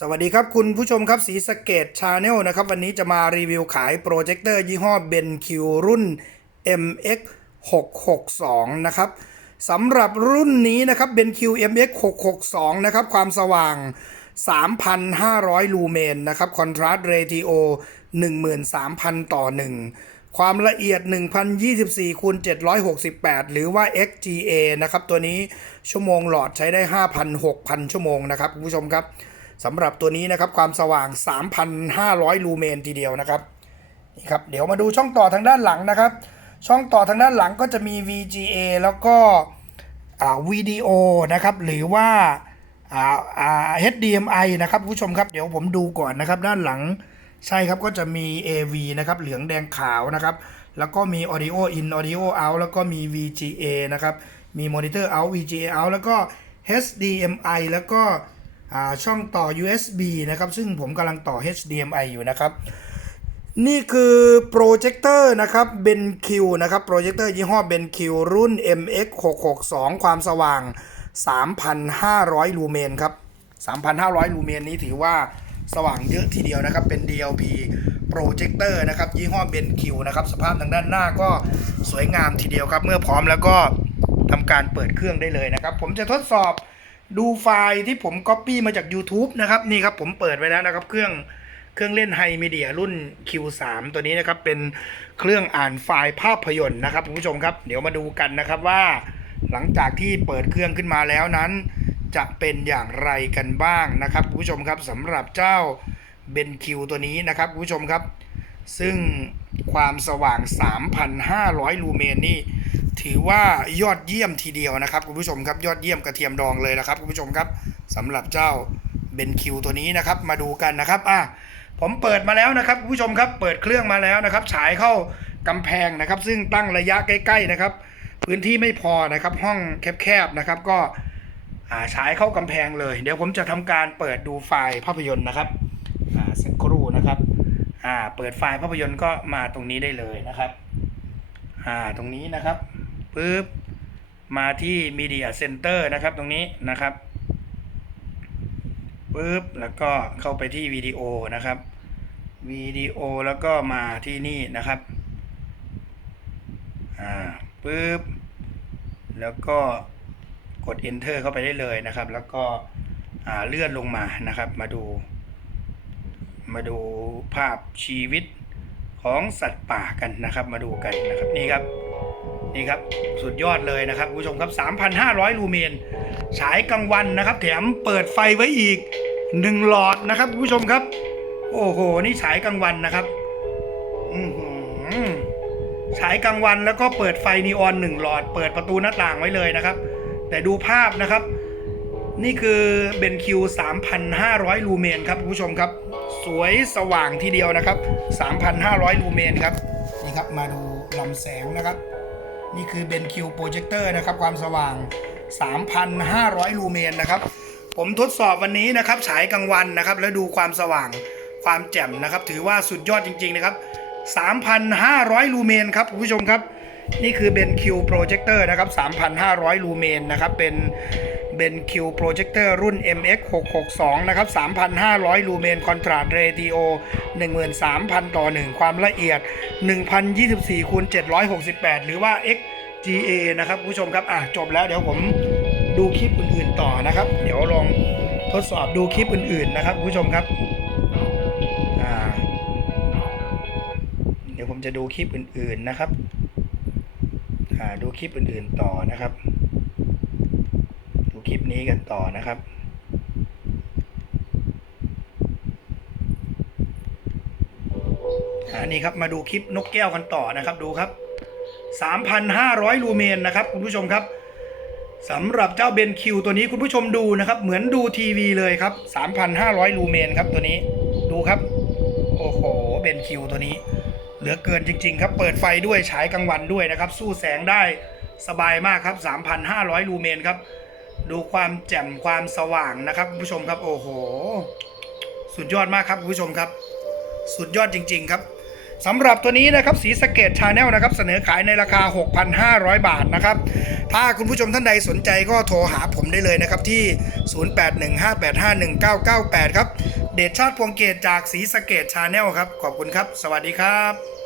สวัสดีครับคุณผู้ชมครับสีสเกตชาแนลนะครับ วันนี้จะมารีวิวขายโปรเจคเตอร์ยี่ห้อ BenQ รุ่น MX 662นะครับสำหรับรุ่นนี้นะครับ BenQ MX 662นะครับความสว่าง 3,500 ลูเมนนะครับคอนทราสต์เรติโอ13,000 ต่อ 1 ความละเอียด 1024คูณ768 หรือว่า XGA นะครับตัวนี้ชั่วโมงหลอดใช้ได้ 5,000 6,000 ชั่วโมงนะครับคุณผู้ชมครับ สำหรับตัวนี้นะครับความสว่าง 3,500 ลูเมนทีเดียวนะครับนี่ครับเดี๋ยวมาดูช่องต่อทางด้านหลังนะครับ ช่องต่อทางด้านหลังก็จะมี VGA แล้วก็วิดีโอนะครับหรือว่าาา HDMI นะครับผู้ชมครับเดี๋ยวผมดูก่อนนะครับด้านหลังใช่ครับก็จะมี AV นะครับเหลืองแดงขาวนะครับแล้วก็มี Audio in Audio out แล้วก็มี VGA นะครับมี Monitor out VGA out แล้วก็ HDMI แล้วก็ ช่องต่อ USB นะครับ ซึ่งผมกำลังต่อ HDMI อยู่นะครับ นี่คือโปรเจคเตอร์นะครับ BenQ นะครับโปรเจคเตอร์ยี่ห้อ BenQ รุ่น MX 662 ความสว่าง 3,500 ลูเมนครับ 3,500 ลูเมนนี้ถือว่าสว่างเยอะทีเดียวนะครับ เป็น DLP โปรเจคเตอร์นะครับ ยี่ห้อ BenQ นะครับ สภาพทางด้านหน้าก็สวยงามทีเดียวครับ เมื่อพร้อมแล้วก็ทำการเปิดเครื่องได้เลยนะครับ ผมจะทดสอบ ดูไฟล์ที่ผม Copy มาจาก YouTube นะครับ นี่ครับผมเปิดไว้แล้วนะครับ เครื่องเครื่องเล่นไฮมีเดียรุ่น Q3 ตัวนี้นะครับ เป็นเครื่องอ่านไฟล์ภาพยนตร์นะครับคุณผู้ชมครับ เดี๋ยวมาดูกันนะครับว่าหลังจากที่เปิดเครื่องขึ้นมาแล้วนั้น จะเป็นอย่างไรกันบ้างนะครับคุณผู้ชมครับสำหรับเจ้า BenQ ตัวนี้นะครับคุณผู้ชมครับ ซึ่งความสว่าง 3,500 ลูเมนนี่ ถือว่ายอดเยี่ยมทีเดียวนะครับคุณผู้ชมครับยอดเยี่ยมกระเทียมดองเลยนะครับคุณผู้ชมครับสำหรับเจ้าเบนคิวตัวนี้นะครับมาดูกันนะครับอะผมเปิดมาแล้วนะครับคุณผู้ชมครับเปิดเครื่องมาแล้วนะครับฉายเข้ากำแพงนะครับ ซึ่งตั้งระยะใกล้ ๆนะครับ พื้นที่ไม่พอนะครับห้องแคบๆนะครับ ก็อ่าฉายเข้ากำแพงเลย เดี๋ยวผมจะทำการเปิดดูไฟล์ภาพยนตร์นะครับอ่าสักครู่นะครับอ่าเปิดไฟล์ภาพยนตร์ก็มาตรงนี้ได้เลยนะครับอ่าตรงนี้นะครับ ปึ๊บมาที่ Media Center นะครับตรงนี้นะครับปึ๊บแล้วก็เข้าไปที่วิดีโอนะครับวิดีโอแล้วก็มาที่นี่นะครับอ่าปึ๊บแล้วก็กด Enter เข้าไปได้เลยนะครับ แล้วก็อ่าเลื่อนลงมานะครับ มาดู มาดูภาพชีวิตของสัตว์ป่ากันนะครับ มาดูกันนะครับนี่ครับ นี่ครับสุดยอดเลยนะครับคุณผู้ชมครับ 3,500 ลูเมน ฉายกลางวันนะครับ แถมเปิดไฟไว้อีก 1 หลอดนะครับคุณผู้ชมครับ โอ้โห นี่ฉายกลางวันนะครับฉายกลางวันแล้วก็เปิดไฟนีออนหนึ่งหลอด เปิดประตูหน้าต่างไว้เลยนะครับ แต่ดูภาพนะครับ นี่คือเบนคิว3,500 ลูเมนครับคุณผู้ชมครับ สวยสว่างทีเดียวนะครับ 3,500 ลูเมนครับนี่ครับมาดูลำแสงนะครับ นี่คือ BenQ Projector นะครับความสว่าง 3,500 ลูเมนนะครับ ผมทดสอบวันนี้นะครับฉายกลางวันนะครับ แล้วดูความสว่างความแจ่มนะครับ ถือว่าสุดยอดจริง ๆ นะครับ 3,500 ลูเมนครับคุณผู้ชมครับ นี่คือ BenQ Projector นะครับ 3,500 ลูเมนนะครับ เป็น BenQ Projector รุ่น MX 662 นะครับ 3,500 ลูเมน Contrast Ratio 13,000 ต่อ 1 ความละเอียด 1,024คูณ768 หรือว่า XGA นะครับผู้ชมครับ อะ จบแล้วเดี๋ยวผมดูคลิปอื่นๆต่อนะครับ เดี๋ยวลองทดสอบดูคลิปอื่นๆนะครับผู้ชมครับเดี๋ยวผมจะดูคลิปอื่นๆนะครับ ดูคลิปอื่นๆต่อนะครับ ดูคลิปนี้กันต่อนะครับอันนี้ครับมาดูคลิปนกแก้วกันต่อนะครับดูครับ 3,500 ลูเมนนะครับคุณผู้ชมครับสำหรับเจ้าเบนคิวตัวนี้คุณผู้ชมดูนะครับ เหมือนดูทีวีเลยครับ 3,500 ลูเมนครับตัวนี้ดูครับ โอ้โหเบนคิวตัวนี้ เหลือเกินจริง ๆ ครับ เปิดไฟด้วยฉายกลางวันด้วยนะครับ สู้แสงได้สบายมากครับ 3,500 ลูเมนครับ ดูความแจ่มความสว่างนะครับคุณผู้ชมครับโอ้โห สุดยอดมากครับคุณผู้ชมครับ สุดยอดจริง ๆ ครับสำหรับตัวนี้นะครับสีสเกตชาแนลนะครับ เสนอขายในราคา 6,500 บาทนะครับ ถ้าคุณผู้ชมท่านใดสนใจก็โทรหาผมได้เลยนะครับ ที่ 0815851998 ครับ เดชชาติพวงเกตจากสีสเกตชาแนลครับ ขอบคุณครับ สวัสดีครับ